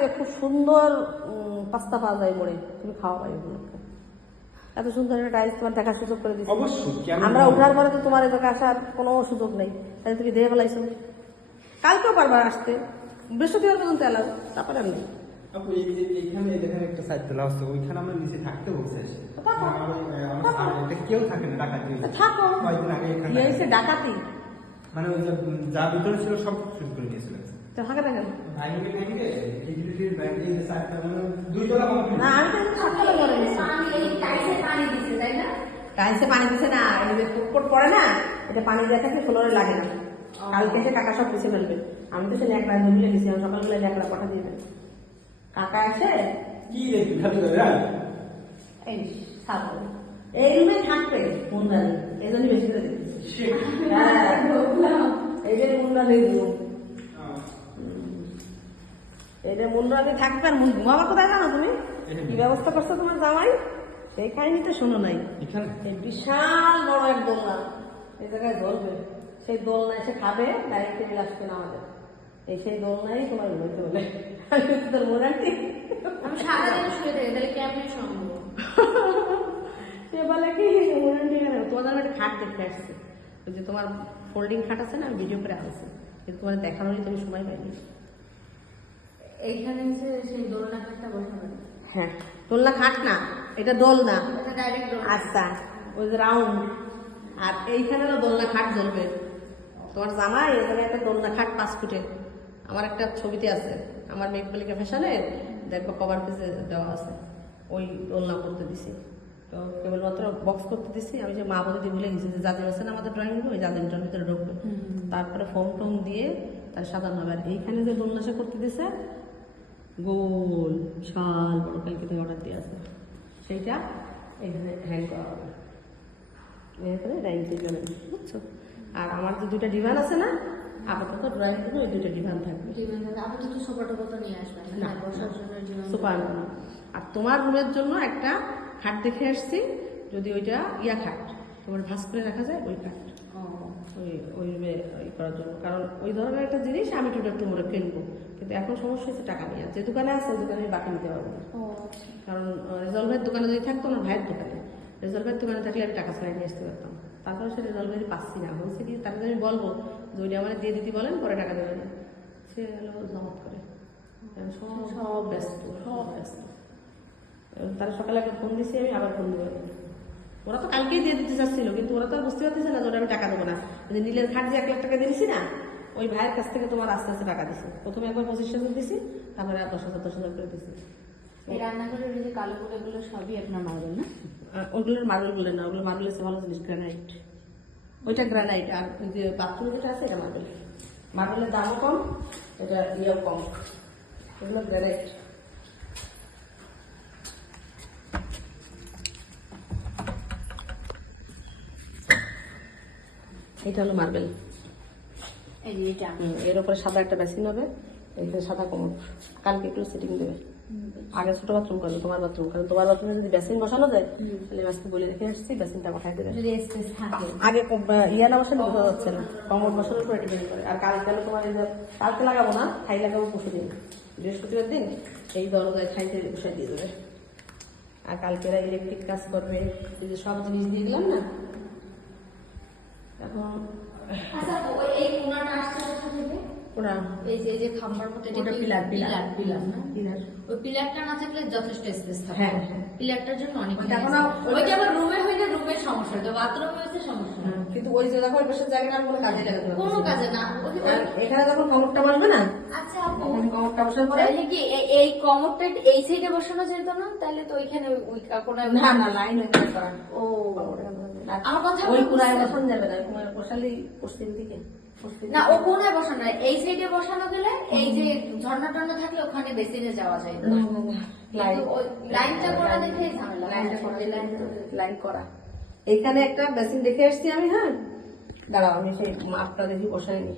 যে খুব সুন্দর পাস্তা পাওয়া যায় মোড়ে তুমি খাওয়া পাই ওগুলোকে। এত সুন্দর একটা টাইলস তোমার দেখার সুযোগ করে দিচ্ছি আমরা? ওঠার পরে তো তোমার এদিকে আসার কোনো সুযোগ নেই। তাই তুমি দেখে ফেলাইছো। কালকেও পারবা আসতে। বৃহস্পতিবার পর্যন্ত এলাও তারপরে আপু এই যে দেখেন একটা সাইড তোলা হচ্ছে ওইখানে আমরা নিচে থাকতে বলছে কেউ থাকে না ডাকাতি থাকো। কয়েকদিন আগে এখানে ডাকাতি। মানে ওই যা ভিতরে ছিল সব শুরু করে দিয়েছিল তো থাকে না আমি তো করে টাইলসে পানি দিছে না এই যে ফুটফুট পড়ে না এটা পানি দেওয়া থাকে ফ্লোরে লাগে না। কালকে এসে কাকা সব মুছে ফেলবে। আমি তো সে ন্যাকড়া জমিয়ে দিয়েছি আমি সকালবেলা ন্যাকড়া পাঠা দিয়ে দেবে কাকা এসে কি এই খাব এই রুমে থাকবে মুন্ডানি এই জন্য বেশি করে দিচ্ছি হ্যাঁ। এই যে মুন্ডানি রুম যে থাকবে আর মুন- ঘুমাবা কোথায় জানো তুমি? কি ব্যবস্থা করছ তোমার জামাই? সেই কাহিনী তো শোনো নাই। এখানে? এই বিশাল বড় এক দোলনা। এই জায়গায় ধরবে সেই দোলনা এসে খাবে ডাইরেক্ট টেবিল আসবে না আমাদের এই সেই দোলনাই তোমার আমি বলছি, তোর মনে আছে আমি সারাদিন শুয়ে থাকি তাহলে কেমন সম্ভব? সে বলে কি মনে ঠিক আছে তোমাদের আমি একটা খাট দেখতে আসছে। ওই যে তোমার ফোল্ডিং খাট আছে না আমি ভিডিও করে আনছি। কিন্তু তোমার দেখানোরই তুমি সময় পাইনি। এইখানে হচ্ছে সেই দোলনা খাটটা বসানো হ্যাঁ দোলনা খাট না এটা দোলনা। আচ্ছা ওই যে রাউন্ড আর এইখানে তো দোলনা খাট জ্বলবে তোমার জামা জায়গায় একটা দোলনা খাট পাঁচ ফুটে। আমার একটা ছবিতে আছে। আমার মেঘপালিকা ফ্যাশনে দেখব কভার পিসে দেওয়া আছে। ওই দোলনা করতে দিছি। তো কেবলমাত্র বক্স করতে দিছি। আমি যে মা বলে দিয়ে ভুলে গেছি যে জাজিম আছে না আমাদের ড্রয়িং রুম ওই জাজিমটার ভিতরে ঢুকবে। তারপরে ফোম টোম দিয়ে তার সাধারণ হবে। আর এইখানে যে দোলনা সে করতে দিছে গোল বিশাল বড় কালকে থেকে অর্ডার দিয়ে আছে। সেইটা এখানে হ্যাং করা হবে। এখানে ডাইনিং টেবিলে বুঝছ? আর আমার যে দুইটা ডিভান আছে না আপাতত ড্রয়িং রুমে ওই দুইটা ডিভান থাকবে। আপাতত সোফা টোপা তো নিয়ে আসবেন না। বসার জন্য সুপার আর তোমার রুমের জন্য একটা খাট দেখে আসছি যদি ওইটা ইয়া খাট তোমার ভাস করে রাখা যায় ওই খাট। ও। ওই ওই রুমে করার জন্য। কারণ ওই ধরনের একটা জিনিস আমি টোটাল তোমার কিনবো। কিন্তু এখন সমস্যা হচ্ছে টাকা নিয়ে। যে দোকানে আছে দোকানে আমি বাকি নিতে পারব না। কারণ রেজলভের দোকানে যদি থাকতো আমার ভাইয়ের দোকানে। রেজলভের দোকানে থাকলে আমি টাকা ছাড়াই নিয়ে আসতে পারতাম। তারপরে সে রেজলভেরই পাচ্ছি না। বলছে কি তাকে আমি বলব যে ওইটা আমার দিয়ে দিতে বলেন পরে টাকা দেবেন সে হলো জমত করে। সব ব্যস্ত সব ব্যস্ত। তারা সকালে একটা ফোন দিছি আমি আবার ফোন দেবো ওরা তো কালকেই দিয়ে দিতে চাচ্ছিল কিন্তু ওরা তো আর বুঝতে পারতেছে না যে ওরা আমি টাকা দেবো না। নীলের খাট যে এক লাখ টাকা দিয়েছি না ওই ভাইয়ের কাছ থেকে তোমার আস্তে আস্তে টাকা দিছি। প্রথমে একবার পঁচিশ হাজার দিছি তারপরে আর দশ হাজার দশ হাজার করে দিছি। এই রান্নাঘরের এই যে কালো গুলো সবই আপনার মারবেন না? ওগুলোর মার্বেল বলে না ওগুলো মার্বেল ভালো জিনিস গ্রানাইট ওইটা গ্রানাইট আর যে বাথরুমে যেটা আছে এটা মার্বেল। মার্বেলের দামও কম এটা ইয়েও কম। এগুলো গ্রানাইট এটা হলো মার্বেল। এর উপরে সাদা একটা বেসিন হবে এইটা সাদা কোমর। কালকে একটু সেটিং দেবে। আগে ছোট বাথরুম করবে তোমার বাথরুম কারণ তোমার বাথরুমে যদি বেসিন বসানো যায় তাহলে মাছকে বলে রেখে আসছি বেসিনটা বসাই দেবে। আগে ইয়া না বসালে বোঝা যাচ্ছে না। কমর বসানোর উপরে ডিপেন্ড করে। আর কালকে হলো তোমার এই কালকে লাগাবো না খাই লাগাবো পরশু দিন। বৃহস্পতিবার দিন এই দরজায় খাইতে বসাই দিয়ে দেবে। আর কালকে এরা ইলেকট্রিক কাজ করবে। এই যে সব জিনিস দিয়ে দিলাম না? এখন আচ্ছা ওই এই কোনাটা আসছে কোথা থেকে? ওরা এই যে যে খাম্বার মতো এটা পিলার পিলার। পিলার পিলার না? পিলার। ওই পিলারটা না থাকলে যথেষ্ট স্পেস থাকে। হ্যাঁ। পিলারটার জন্য অনেক ওইটা এখন আবার- রুমে হইলে রুমের সমস্যা তো বাথরুমে হচ্ছে সমস্যা কিন্তু ওই যে দেখো ওই পাশের জায়গাটা কোনো কাজে লাগাতে কোনো কাজে না। এখানে যখন কমরটা বসবে না আচ্ছা আপু। কমরটা বসার পরে তাহলে কি এ- এই কমরটা এই সাইডে বসানো যেত না? তাহলে তো ওইখানে ওই না না লাইন হয়ে ও। ওই আপনি কোনায় বসানো যাবে না কোনায় বসালেই পশ্চিম দিকে না ও কোনায় বসানো না এই সাইডে বসানো গেলে এই যে ঝর্ণা টর্ণা থাকলে ওখানে বেসিনে যাওয়া যায়। লাইনটা করা দেখে লাইন করা এখানে একটা বেসিন দেখে আসছি আমি হ্যাঁ? দাঁড়াও আমি সেই মাপটা দেখি বসাইনি